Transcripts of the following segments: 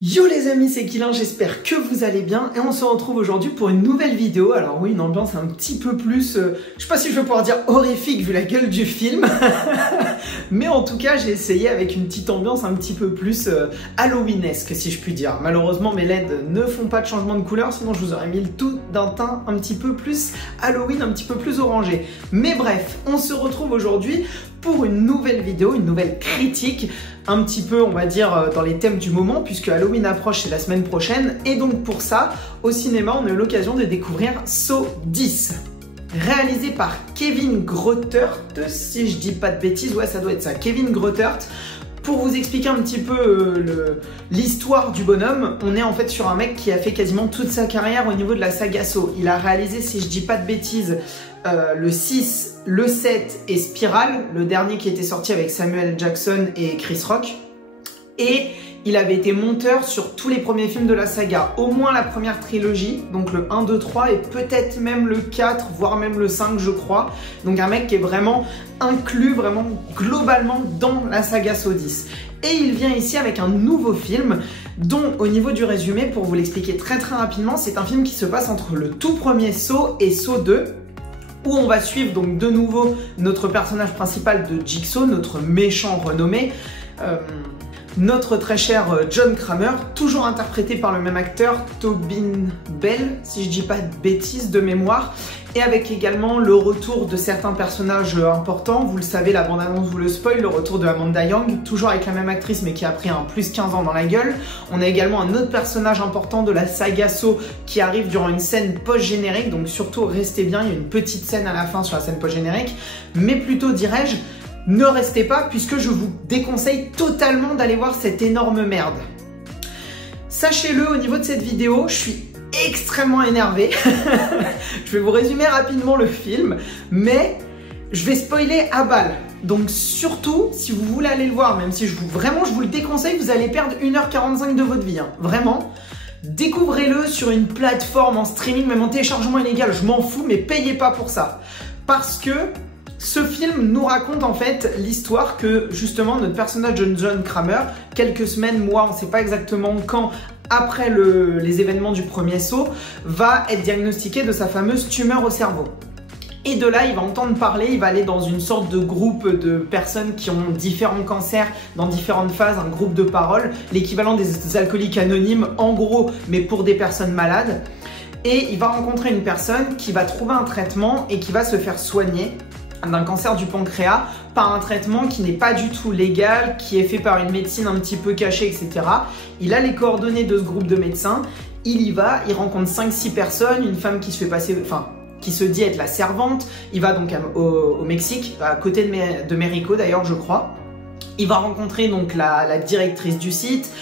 Yo les amis, c'est Kylian, j'espère que vous allez bien et on se retrouve aujourd'hui pour une nouvelle vidéo. Alors oui, une ambiance un petit peu plus, je sais pas si je vais pouvoir dire horrifique vu la gueule du film, mais en tout cas j'ai essayé avec une petite ambiance un petit peu plus Halloweenesque si je puis dire. Malheureusement mes LED ne font pas de changement de couleur, sinon je vous aurais mis le tout d'un teint un petit peu plus Halloween, un petit peu plus orangé. Mais bref, on se retrouve aujourd'hui pour une nouvelle vidéo, une nouvelle critique, un petit peu on va dire dans les thèmes du moment puisque Halloween approche, c'est la semaine prochaine et donc pour ça, au cinéma on a eu l'occasion de découvrir Saw 10 réalisé par Kevin Greutert, si je dis pas de bêtises, ouais ça doit être ça, Kevin Greutert. Pour vous expliquer un petit peu l'histoire du bonhomme, on est en fait sur un mec qui a fait quasiment toute sa carrière au niveau de la saga Saw. Il a réalisé, si je dis pas de bêtises, le 6, le 7 et Spiral, le dernier qui était sorti avec Samuel Jackson et Chris Rock. Et il avait été monteur sur tous les premiers films de la saga, au moins la première trilogie, donc le 1, 2, 3 et peut-être même le 4, voire même le 5 je crois. Donc un mec qui est vraiment inclus, vraiment globalement dans la saga Saw 10. Et il vient ici avec un nouveau film dont au niveau du résumé, pour vous l'expliquer très rapidement, c'est un film qui se passe entre le tout premier Saw et Saw 2. Où on va suivre donc de nouveau notre personnage principal de Jigsaw, notre méchant renommé, notre très cher John Kramer, toujours interprété par le même acteur, Tobin Bell, si je dis pas de bêtises de mémoire, et avec également le retour de certains personnages importants. Vous le savez, la bande-annonce vous le spoil, le retour de Amanda Young, toujours avec la même actrice mais qui a pris un plus 15 ans dans la gueule. On a également un autre personnage important de la saga Saw qui arrive durant une scène post-générique, donc surtout restez bien, il y a une petite scène à la fin sur la scène post-générique, mais plutôt dirais-je, ne restez pas puisque je vous déconseille totalement d'aller voir cette énorme merde. Sachez-le, au niveau de cette vidéo, je suis extrêmement énervé. Je vais vous résumer rapidement le film, mais je vais spoiler à balle. Donc surtout, si vous voulez aller le voir, même si vraiment je vous le déconseille, vous allez perdre 1h45 de votre vie, hein. Vraiment. Découvrez-le sur une plateforme en streaming, même en téléchargement illégal, je m'en fous, mais payez pas pour ça. Parce que ce film nous raconte en fait l'histoire que justement notre personnage John Kramer, quelques semaines, mois, on ne sait pas exactement quand, après les événements du premier Saw, va être diagnostiqué de sa fameuse tumeur au cerveau. Et de là, il va entendre parler, il va aller dans une sorte de groupe de personnes qui ont différents cancers dans différentes phases, un groupe de parole, l'équivalent des alcooliques anonymes en gros, mais pour des personnes malades. Et il va rencontrer une personne qui va trouver un traitement et qui va se faire soigner d'un cancer du pancréas par un traitement qui n'est pas du tout légal, qui est fait par une médecine un petit peu cachée, etc. Il a les coordonnées de ce groupe de médecins, il y va, il rencontre 5-6 personnes, une femme qui se fait passer, qui se dit être la servante, il va donc au Mexique, à côté de Mexico d'ailleurs je crois. Il va rencontrer donc la directrice du site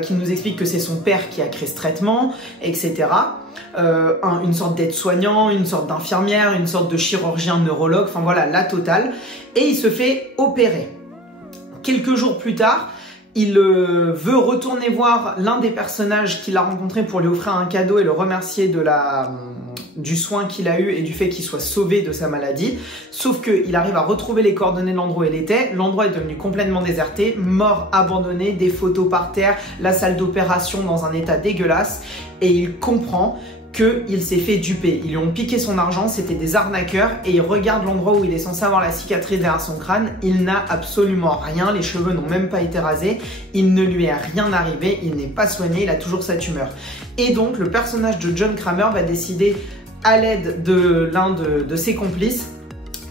qui nous explique que c'est son père qui a créé ce traitement, etc. Une sorte d'aide-soignant, une sorte d'infirmière, une sorte de chirurgien neurologue, enfin voilà, la totale. Et il se fait opérer. Quelques jours plus tard, il veut retourner voir l'un des personnages qu'il a rencontré pour lui offrir un cadeau et le remercier du soin qu'il a eu et du fait qu'il soit sauvé de sa maladie. Sauf qu'il arrive à retrouver les coordonnées de l'endroit où il était. L'endroit est devenu complètement déserté, mort, abandonné, des photos par terre, la salle d'opération dans un état dégueulasse. Et il comprend qu'il s'est fait duper. Ils lui ont piqué son argent, c'était des arnaqueurs et il regarde l'endroit où il est censé avoir la cicatrice derrière son crâne. Il n'a absolument rien, les cheveux n'ont même pas été rasés, il ne lui est rien arrivé, il n'est pas soigné, il a toujours sa tumeur. Et donc le personnage de John Kramer va décider, à l'aide de l'un de ses complices,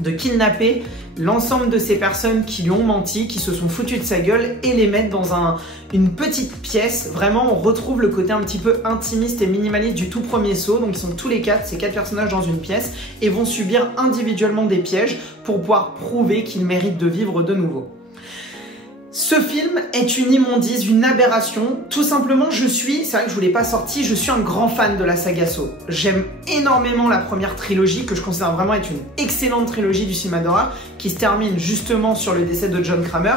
de kidnapper l'ensemble de ces personnes qui lui ont menti, qui se sont foutues de sa gueule et les mettre dans une petite pièce. Vraiment, on retrouve le côté un petit peu intimiste et minimaliste du tout premier Saw. Donc ils sont tous les quatre, ces 4 personnages dans une pièce et vont subir individuellement des pièges pour pouvoir prouver qu'ils méritent de vivre de nouveau. Ce film est une immondice, une aberration. Tout simplement, c'est vrai que je vous l'ai pas sorti, je suis un grand fan de la saga Saw. J'aime énormément la première trilogie, que je considère vraiment être une excellente trilogie du cinéma d'horreur, qui se termine justement sur le décès de John Kramer.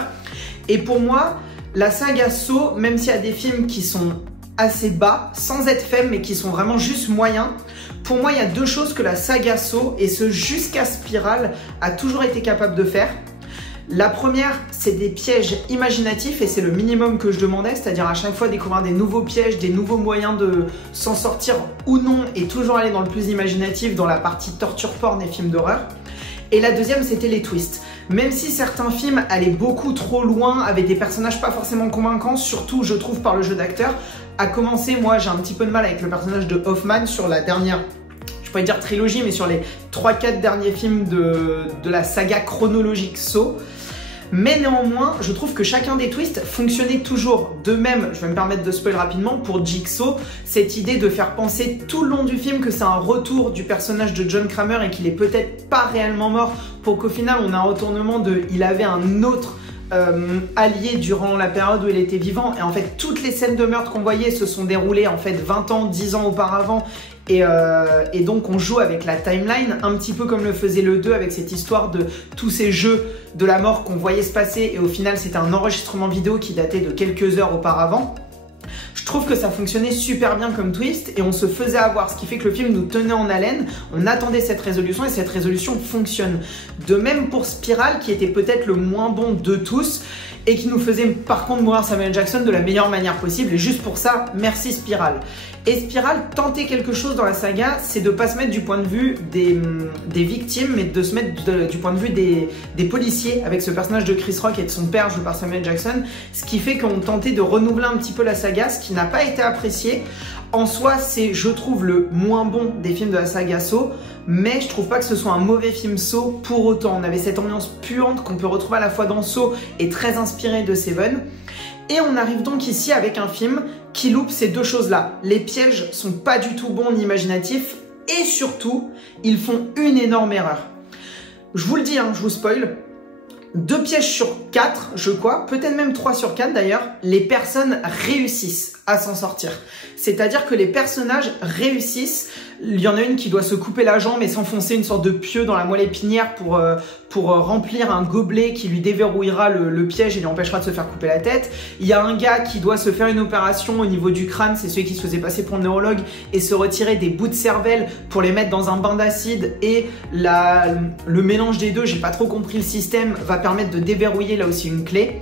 Et pour moi, la saga Saw, même s'il y a des films qui sont assez bas, sans être faibles, mais qui sont vraiment juste moyens, pour moi, il y a 2 choses que la saga Saw, et ce jusqu'à Spiral, a toujours été capable de faire. La première, c'est des pièges imaginatifs et c'est le minimum que je demandais, c'est-à-dire à chaque fois découvrir des nouveaux pièges, des nouveaux moyens de s'en sortir ou non et toujours aller dans le plus imaginatif, dans la partie torture porn et films d'horreur. Et la deuxième, c'était les twists. Même si certains films allaient beaucoup trop loin avec des personnages pas forcément convaincants, surtout je trouve par le jeu d'acteur, à commencer, moi j'ai un petit peu de mal avec le personnage de Hoffman sur la dernière, je pourrais dire trilogie, mais sur les 3-4 derniers films de la saga chronologique Saw. Mais néanmoins, je trouve que chacun des twists fonctionnait toujours. De même, je vais me permettre de spoiler rapidement, pour Jigsaw, cette idée de faire penser tout le long du film que c'est un retour du personnage de John Kramer et qu'il est peut-être pas réellement mort, pour qu'au final on a un retournement de il avait un autre allié durant la période où il était vivant. Et en fait, toutes les scènes de meurtre qu'on voyait se sont déroulées en fait 20 ans, 10 ans auparavant. Et donc on joue avec la timeline, un petit peu comme le faisait le 2 avec cette histoire de tous ces jeux de la mort qu'on voyait se passer et au final c'était un enregistrement vidéo qui datait de quelques heures auparavant. Je trouve que ça fonctionnait super bien comme twist et on se faisait avoir, ce qui fait que le film nous tenait en haleine, on attendait cette résolution et cette résolution fonctionne. De même pour Spiral qui était peut-être le moins bon de tous et qui nous faisait par contre mourir Samuel Jackson de la meilleure manière possible et juste pour ça, merci Spiral. Et Spiral, tenter quelque chose dans la saga, c'est de pas se mettre du point de vue des victimes, mais de se mettre du point de vue des policiers, avec ce personnage de Chris Rock et de son père joué par Samuel Jackson, ce qui fait qu'on tentait de renouveler un petit peu la saga, ce qui n'a pas été apprécié. En soi, c'est, je trouve, le moins bon des films de la saga Saw, mais je trouve pas que ce soit un mauvais film Saw pour autant. On avait cette ambiance puante qu'on peut retrouver à la fois dans Saw et très inspiré de Seven. Et on arrive donc ici avec un film qui loupe ces deux choses-là. Les pièges sont pas du tout bons ni imaginatifs et surtout, ils font une énorme erreur. Je vous le dis, je vous spoil, 2 pièges sur 4, je crois, peut-être même 3 sur 4 d'ailleurs, les personnes réussissent à s'en sortir. C'est-à-dire que les personnages réussissent. Il y en a une qui doit se couper la jambe et s'enfoncer une sorte de pieu dans la moelle épinière pour remplir un gobelet qui lui déverrouillera le piège et lui empêchera de se faire couper la tête. Il y a un gars qui doit se faire une opération au niveau du crâne, c'est celui qui se faisait passer pour un neurologue, et se retirer des bouts de cervelle pour les mettre dans un bain d'acide, et le mélange des deux, j'ai pas trop compris le système, va permettre de déverrouiller là aussi une clé.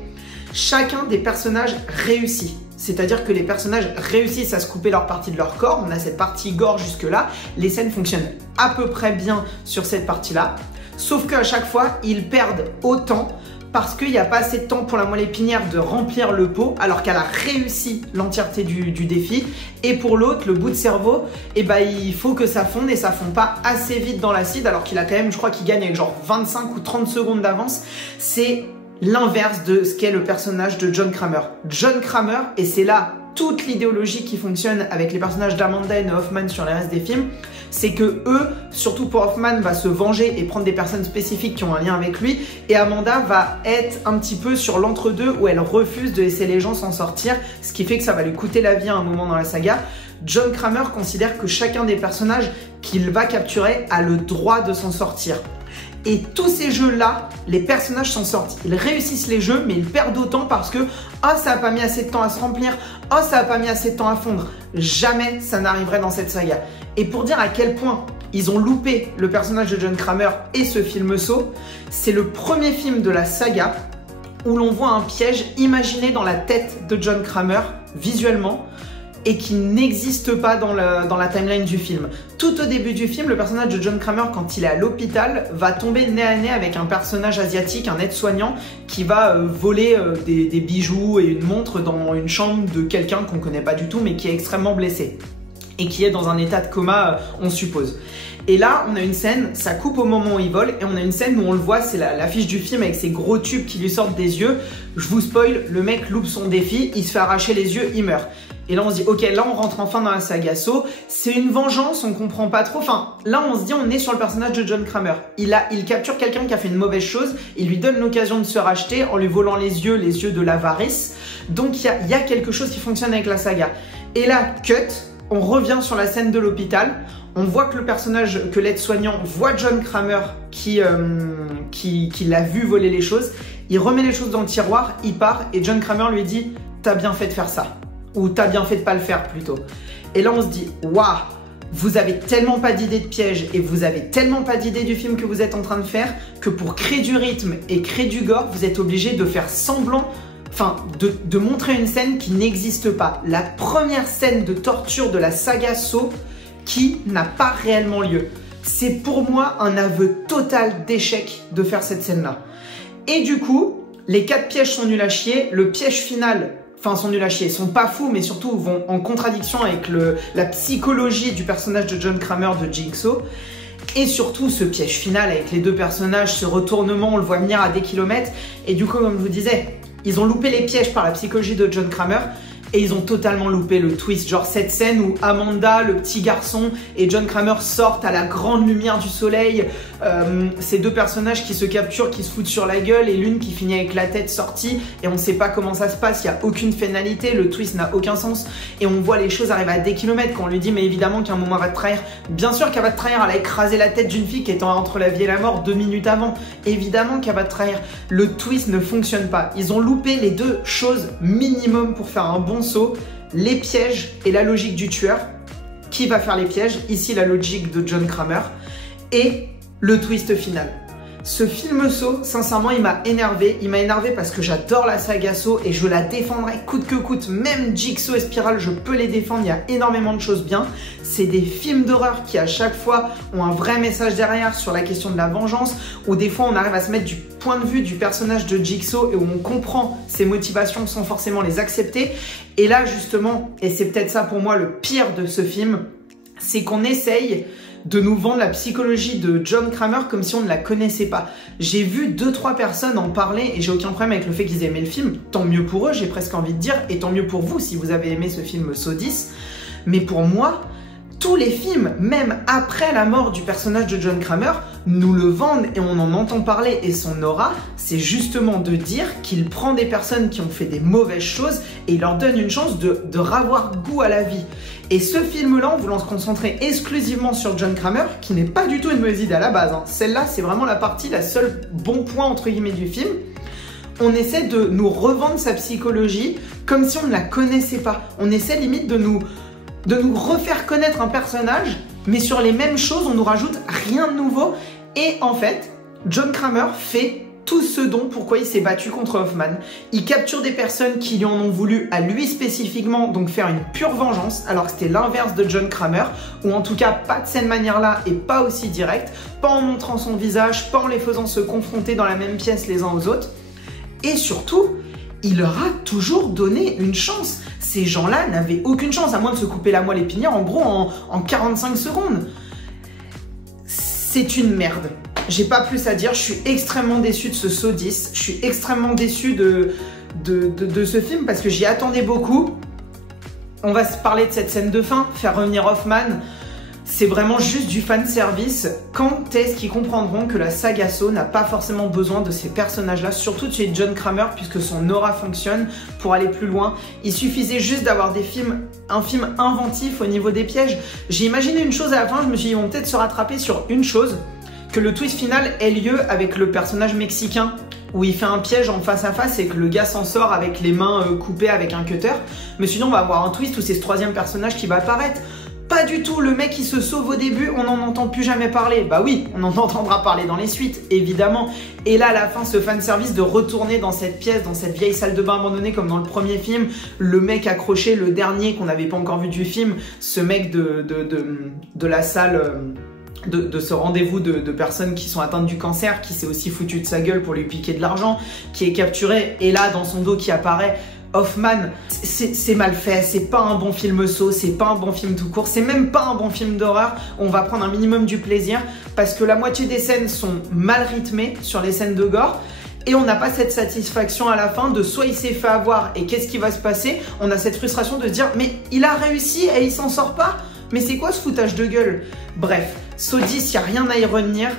Chacun des personnages réussit. C'est-à-dire que les personnages réussissent à se couper leur partie de leur corps. On a cette partie gore jusque-là. Les scènes fonctionnent à peu près bien sur cette partie-là. Sauf qu'à chaque fois, ils perdent autant parce qu'il n'y a pas assez de temps pour la moelle épinière de remplir le pot alors qu'elle a réussi l'entièreté du défi. Et pour l'autre, le bout de cerveau, il faut que ça fonde et ça fond pas assez vite dans l'acide alors qu'il a quand même, je crois qu'il gagne avec genre 25 ou 30 secondes d'avance. C'est l'inverse de ce qu'est le personnage de John Kramer. John Kramer, et c'est là toute l'idéologie qui fonctionne avec les personnages d'Amanda et de Hoffman sur les restes des films, c'est que eux, surtout pour Hoffman, va se venger et prendre des personnes spécifiques qui ont un lien avec lui, et Amanda va être un petit peu sur l'entre-deux où elle refuse de laisser les gens s'en sortir, ce qui fait que ça va lui coûter la vie à un moment dans la saga. John Kramer considère que chacun des personnages qu'il va capturer a le droit de s'en sortir. Et tous ces jeux-là, les personnages s'en sortent. Ils réussissent les jeux, mais ils perdent autant parce que « Ah, ça n'a pas mis assez de temps à se remplir. Ah, ça n'a pas mis assez de temps à fondre. » Jamais ça n'arriverait dans cette saga. Et pour dire à quel point ils ont loupé le personnage de John Kramer et ce film Saw, c'est le premier film de la saga où l'on voit un piège imaginé dans la tête de John Kramer, visuellement, et qui n'existe pas dans la timeline du film. Tout au début du film, le personnage de John Kramer, quand il est à l'hôpital, va tomber nez à nez avec un personnage asiatique, un aide-soignant, qui va voler des bijoux et une montre dans une chambre de quelqu'un qu'on connaît pas du tout, mais qui est extrêmement blessé. Et qui est dans un état de coma, on suppose. Et là, on a une scène, ça coupe au moment où il vole, et on a une scène où on le voit, c'est l'affiche du film avec ces gros tubes qui lui sortent des yeux. Je vous spoil, le mec loupe son défi, il se fait arracher les yeux, il meurt. Et là, on se dit, ok, là, on rentre enfin dans la saga Saw. C'est une vengeance, on comprend pas trop. Enfin, là, on se dit, on est sur le personnage de John Kramer. Il capture quelqu'un qui a fait une mauvaise chose, il lui donne l'occasion de se racheter en lui volant les yeux de l'avarice. Donc, il y a quelque chose qui fonctionne avec la saga. Et là, cut, on revient sur la scène de l'hôpital. On voit que le personnage, que l'aide-soignant voit John Kramer qui l'a vu voler les choses. Il remet les choses dans le tiroir, il part et John Kramer lui dit « T'as bien fait de faire ça ». Ou « T'as bien fait de pas le faire plutôt ». Et là, on se dit « Waouh ». vous avez tellement pas d'idée de piège et vous avez tellement pas d'idée du film que vous êtes en train de faire que pour créer du rythme et créer du gore, vous êtes obligé de faire semblant, enfin de montrer une scène qui n'existe pas. La première scène de torture de la saga Saw qui n'a pas réellement lieu. C'est pour moi un aveu total d'échec de faire cette scène-là. Et du coup, les 4 pièges sont nuls à chier. Le piège final, enfin sont nuls à chier, ils sont pas fous, mais surtout vont en contradiction avec la psychologie du personnage de John Kramer de Jigsaw. Et surtout ce piège final avec les 2 personnages, ce retournement, on le voit venir à des kilomètres. Et du coup, comme je vous disais, ils ont loupé les pièges par la psychologie de John Kramer. Et ils ont totalement loupé le twist, genre cette scène où Amanda, le petit garçon, et John Kramer sortent à la grande lumière du soleil, ces 2 personnages qui se capturent, qui se foutent sur la gueule, et l'une qui finit avec la tête sortie, et on sait pas comment ça se passe, il n'y a aucune finalité, le twist n'a aucun sens, et on voit les choses arriver à des kilomètres, quand on lui dit mais évidemment qu'à un moment elle va te trahir, bien sûr qu'elle va te trahir, elle a écrasé la tête d'une fille qui était entre la vie et la mort 2 minutes avant, évidemment qu'elle va te trahir, le twist ne fonctionne pas, ils ont loupé les 2 choses minimum pour faire un bon saut, les pièges et la logique du tueur. Qui va faire les pièges? Ici la logique de John Kramer et le twist final. Ce film Saw, sincèrement, il m'a énervé. Il m'a énervé parce que j'adore la saga Saw et je la défendrai coûte que coûte. Même Jigsaw et Spiral, je peux les défendre. Il y a énormément de choses bien. C'est des films d'horreur qui, à chaque fois, ont un vrai message derrière sur la question de la vengeance, où des fois, on arrive à se mettre du point de vue du personnage de Jigsaw et où on comprend ses motivations sans forcément les accepter. Et là, justement, et c'est peut-être ça pour moi le pire de ce film, c'est qu'on essaye de nous vendre la psychologie de John Kramer comme si on ne la connaissait pas. J'ai vu 2-3 personnes en parler et j'ai aucun problème avec le fait qu'ils aient aimé le film. Tant mieux pour eux, j'ai presque envie de dire, et tant mieux pour vous si vous avez aimé ce film Saw 10. Mais pour moi, tous les films, même après la mort du personnage de John Kramer, nous le vendent et on en entend parler. Et son aura, c'est justement de dire qu'il prend des personnes qui ont fait des mauvaises choses et il leur donne une chance de ravoir goût à la vie. Et ce film-là, en voulant se concentrer exclusivement sur John Kramer, qui n'est pas du tout une mauvaise idée à la base, hein. Celle-là, c'est vraiment la seule bon point entre guillemets du film. On essaie de nous revendre sa psychologie comme si on ne la connaissait pas. On essaie limite de nous refaire connaître un personnage, mais sur les mêmes choses, on nous rajoute rien de nouveau. Et en fait, John Kramer fait tout ce dont pourquoi il s'est battu contre Hoffman. Il capture des personnes qui lui en ont voulu à lui spécifiquement, donc faire une pure vengeance, alors que c'était l'inverse de John Kramer, ou en tout cas pas de cette manière-là et pas aussi directe, pas en montrant son visage, pas en les faisant se confronter dans la même pièce les uns aux autres. Et surtout, il leur a toujours donné une chance. Ces gens-là n'avaient aucune chance, à moins de se couper la moelle épinière, en gros, en 45 secondes. C'est une merde. J'ai pas plus à dire, je suis extrêmement déçu de ce Saw 10. Je suis extrêmement déçu de ce film parce que j'y attendais beaucoup. On va se parler de cette scène de fin, faire revenir Hoffman. C'est vraiment juste du fan service. Quand est-ce qu'ils comprendront que la saga Saw n'a pas forcément besoin de ces personnages-là, surtout de chez John Kramer, puisque son aura fonctionne pour aller plus loin. Il suffisait juste d'avoir un film inventif au niveau des pièges. J'ai imaginé une chose à la fin, je me suis dit, ils vont peut-être se rattraper sur une chose, que le twist final ait lieu avec le personnage mexicain, où il fait un piège en face à face et que le gars s'en sort avec les mains coupées avec un cutter. Mais sinon, on va avoir un twist où c'est ce 3e personnage qui va apparaître. Pas du tout, le mec qui se sauve au début, on n'en entend plus jamais parler. Bah oui, on en entendra parler dans les suites, évidemment. Et là, à la fin, ce fanservice de retourner dans cette pièce, dans cette vieille salle de bain abandonnée comme dans le premier film, le mec accroché, le dernier qu'on n'avait pas encore vu du film, ce mec de la salle... De ce rendez-vous de personnes qui sont atteintes du cancer, qui s'est aussi foutu de sa gueule pour lui piquer de l'argent, qui est capturé, et là dans son dos qui apparaît Hoffman. C'est mal fait, c'est pas un bon film Saw, c'est pas un bon film tout court, c'est même pas un bon film d'horreur. On va prendre un minimum du plaisir parce que la moitié des scènes sont mal rythmées sur les scènes de gore. Et on n'a pas cette satisfaction à la fin de soit il s'est fait avoir et qu'est-ce qui va se passer. On a cette frustration de se dire mais il a réussi et il s'en sort pas. Mais c'est quoi ce foutage de gueule? Bref, Saw 10, il n'y a rien à y retenir.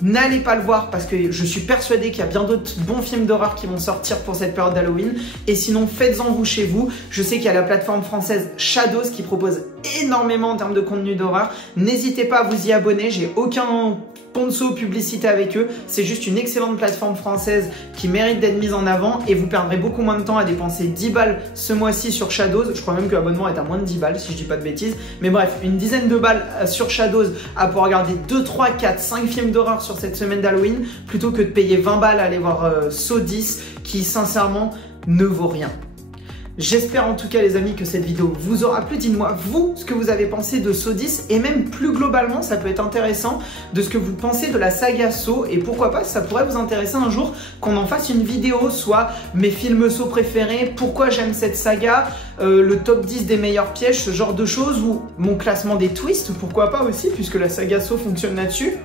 N'allez pas le voir parce que je suis persuadée qu'il y a bien d'autres bons films d'horreur qui vont sortir pour cette période d'Halloween. Et sinon, faites-en vous chez vous. Je sais qu'il y a la plateforme française Shadows qui propose énormément en termes de contenu d'horreur. N'hésitez pas à vous y abonner. J'ai aucun sponsor, publicité avec eux. C'est juste une excellente plateforme française qui mérite d'être mise en avant et vous perdrez beaucoup moins de temps à dépenser 10 balles ce mois-ci sur Shadows. Je crois même que l'abonnement est à moins de 10 balles si je dis pas de bêtises. Mais bref, une dizaine de balles sur Shadows à pouvoir regarder 2, 3, 4, 5 films d'horreur sur cette semaine d'Halloween plutôt que de payer 20 balles à aller voir Saw 10 qui sincèrement ne vaut rien. J'espère en tout cas les amis que cette vidéo vous aura plu. Dites-moi vous ce que vous avez pensé de Saw 10 et même plus globalement ça peut être intéressant de ce que vous pensez de la saga Saw et pourquoi pas ça pourrait vous intéresser un jour qu'on en fasse une vidéo, soit mes films Saw préférés, pourquoi j'aime cette saga, le top 10 des meilleurs pièges, ce genre de choses, ou mon classement des twists, pourquoi pas aussi puisque la saga Saw fonctionne là-dessus.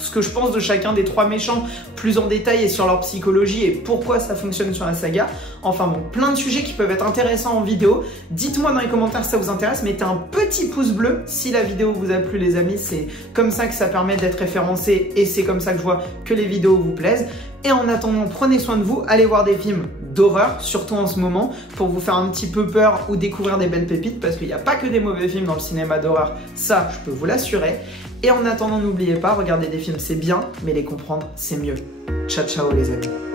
Ce que je pense de chacun des 3 méchants plus en détail et sur leur psychologie et pourquoi ça fonctionne sur la saga. Enfin bon, plein de sujets qui peuvent être intéressants en vidéo. Dites-moi dans les commentaires si ça vous intéresse, mettez un petit pouce bleu si la vidéo vous a plu les amis, c'est comme ça que ça permet d'être référencé et c'est comme ça que je vois que les vidéos vous plaisent. Et en attendant, prenez soin de vous, allez voir des films d'horreur, surtout en ce moment, pour vous faire un petit peu peur ou découvrir des belles pépites, parce qu'il n'y a pas que des mauvais films dans le cinéma d'horreur, ça je peux vous l'assurer. Et en attendant, n'oubliez pas, regarder des films c'est bien, mais les comprendre c'est mieux. Ciao ciao les amis.